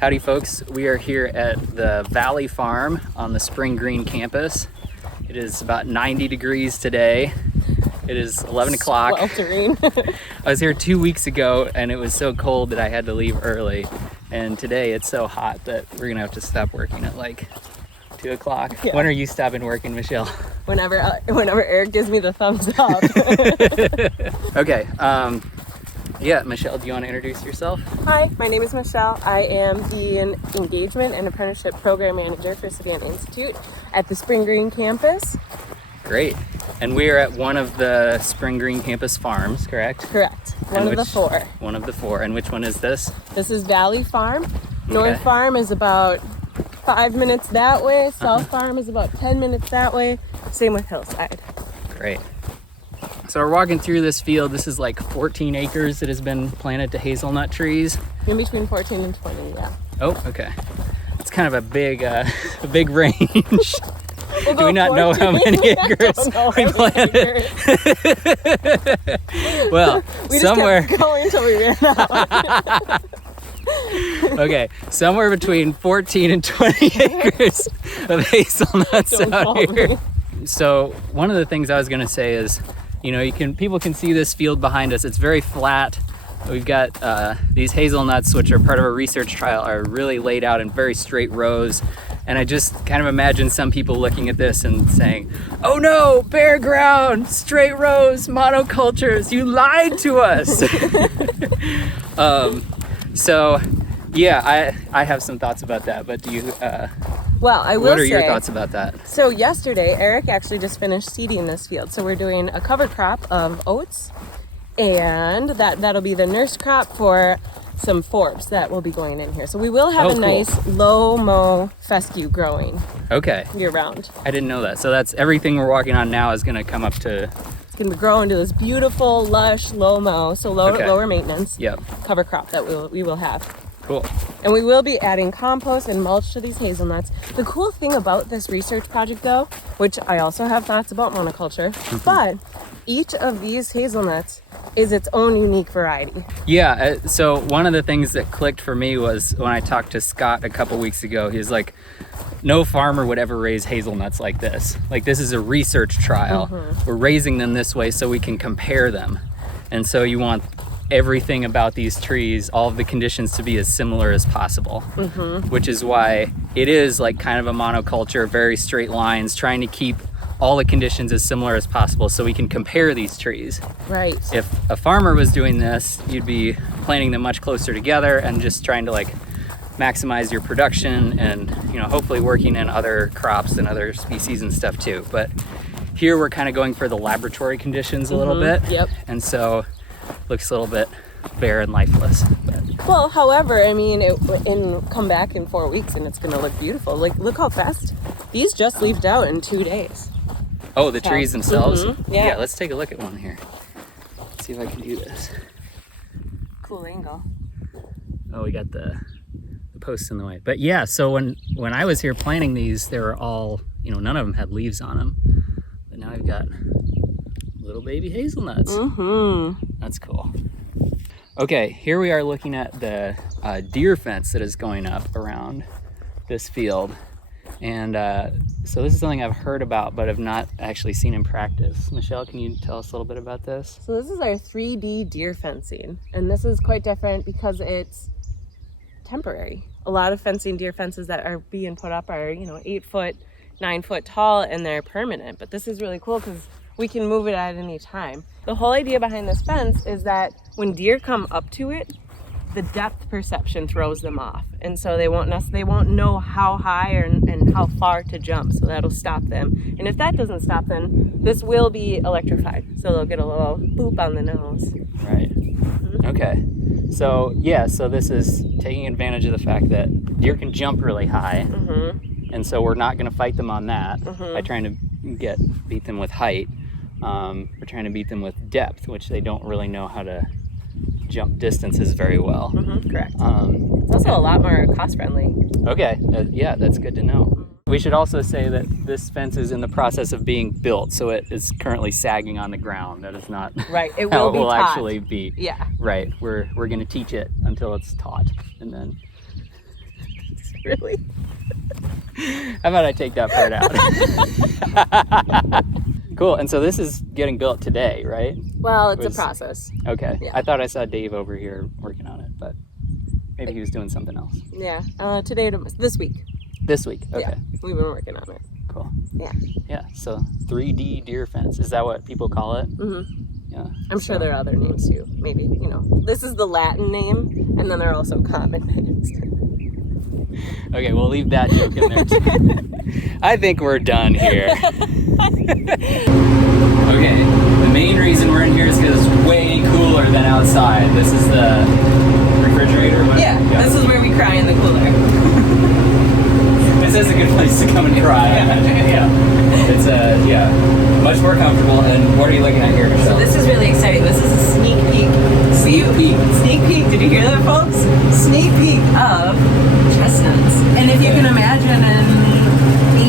Howdy folks, we are here at the Valley Farm on the Spring Green campus. It is about 90 degrees today. It is 11 o'clock. Sweltering. I was here 2 weeks ago and it was so cold that I had to leave early. And today it's so hot that we're gonna have to stop working at like 2 o'clock. Yeah. When are you stopping working, Michele? Whenever Eric gives me the thumbs up. Okay, yeah, Michele, do you want to introduce yourself? Hi, my name is Michele. I am the Engagement and Apprenticeship Program Manager for Savannah Institute at the Spring Green campus. Great. And we are at one of the Spring Green campus farms, correct? Correct. One of the four. One of the four. And which one is this? This is Valley Farm. North Farm is about 5 minutes that way. South Farm is about 10 minutes that way. Same with Hillside. Great. So we're walking through this field. This is like 14 acres that has been planted to hazelnut trees. In between 14 and 20, yeah. Oh, okay. It's kind of a big range. Do we not know how many acres we planted? Well, we somewhere. Just kept going until we ran out. Okay, somewhere between 14 and 20 acres of hazelnuts out here. So one of the things I was going to say is, you know, people can see this field behind us. It's very flat. We've got these hazelnuts, which are part of a research trial, are really laid out in very straight rows. And I just kind of imagine some people looking at this and saying, oh no, bare ground, straight rows, monocultures, you lied to us. So yeah, I have some thoughts about that, but do you, well, I will say, what are your thoughts about that? So yesterday, Eric actually just finished seeding this field. So we're doing a cover crop of oats, and that'll be the nurse crop for some forbs that will be going in here. So we will have nice low mow fescue growing. Okay. Year round. I didn't know that. So that's everything we're walking on now is going to come up to. It's going to grow into this beautiful, lush, low mow, so lower maintenance. Yep. Cover crop that we will have. Cool. And we will be adding compost and mulch to these hazelnuts. The cool thing about this research project, though, which I also have thoughts about monoculture, but each of these hazelnuts is its own unique variety. Yeah, so one of the things that clicked for me was when I talked to Scott a couple weeks ago. He was like, no farmer would ever raise hazelnuts like this. Like, this is a research trial. We're raising them this way so we can compare them. And so you want everything about these trees, all of the conditions, to be as similar as possible, which is why it is like kind of a monoculture, very straight lines, trying to keep all the conditions as similar as possible so we can compare these trees. Right. If a farmer was doing this, you'd be planting them much closer together and just trying to like maximize your production and, you know, hopefully working in other crops and other species and stuff too. But here we're kind of going for the laboratory conditions a little bit. Yep. And so looks a little bit bare and lifeless. But. Well, however, I mean, come back in 4 weeks and it's going to look beautiful. Like, look how fast these just leafed out in 2 days. Oh, the trees themselves? Yeah, let's take a look at one here. Let's see if I can do this. Cool angle. Oh, we got the posts in the way. But yeah, so when I was here planting these, they were all, you know, none of them had leaves on them. But now I've got little baby hazelnuts. That's cool. Okay, here we are looking at the deer fence that is going up around this field. And so this is something I've heard about but have not actually seen in practice. Michele, can you tell us a little bit about this? So this is our 3D deer fencing, and this is quite different because it's temporary. A lot of deer fences that are being put up are, you know, 8 foot, 9 foot tall, and they're permanent. But this is really cool because we can move it at any time. The whole idea behind this fence is that when deer come up to it, the depth perception throws them off, and so they won't know how high and how far to jump, so that'll stop them. And if that doesn't stop them, this will be electrified, so they'll get a little boop on the nose. Right. Okay. So yeah, so this is taking advantage of the fact that deer can jump really high, and so we're not going to fight them on that by trying to beat them with height. We're trying to beat them with depth, which they don't really know how to jump distances very well. Correct. It's also a lot more cost friendly. Okay, yeah, that's good to know. We should also say that this fence is in the process of being built, so it is currently sagging on the ground. That is not right. It how will it be will taught. actually be. Yeah. Right. We're going to teach it until it's taught, and then Really? How about I take that part out? Cool. And so this is getting built today, right? Well, it's a process. Okay. Yeah. I thought I saw Dave over here working on it, but maybe he was doing something else. Yeah. This week. This week. Okay. Yeah, we've been working on it. Cool. Yeah. Yeah. So 3D deer fence. Is that what people call it? Mm-hmm. Yeah. I'm sure there are other names too. Maybe, this is the Latin name, and then there are also common names. Okay, we'll leave that joke in there too. I think we're done here. Okay, the main reason we're in here is because it's way cooler than outside. This is the refrigerator? Yeah, this is where we cry in the cooler. This is a good place to come and cry. Yeah. It's much more comfortable. And what are you looking at here, Michelle? So this is really exciting. This is a sneak peek. Sneak peek. Did you hear that, folks? Sneak peek of chestnuts. And if you can imagine, in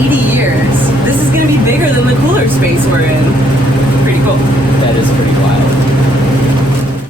80 years, this is going to be bigger than the cooler space we're in.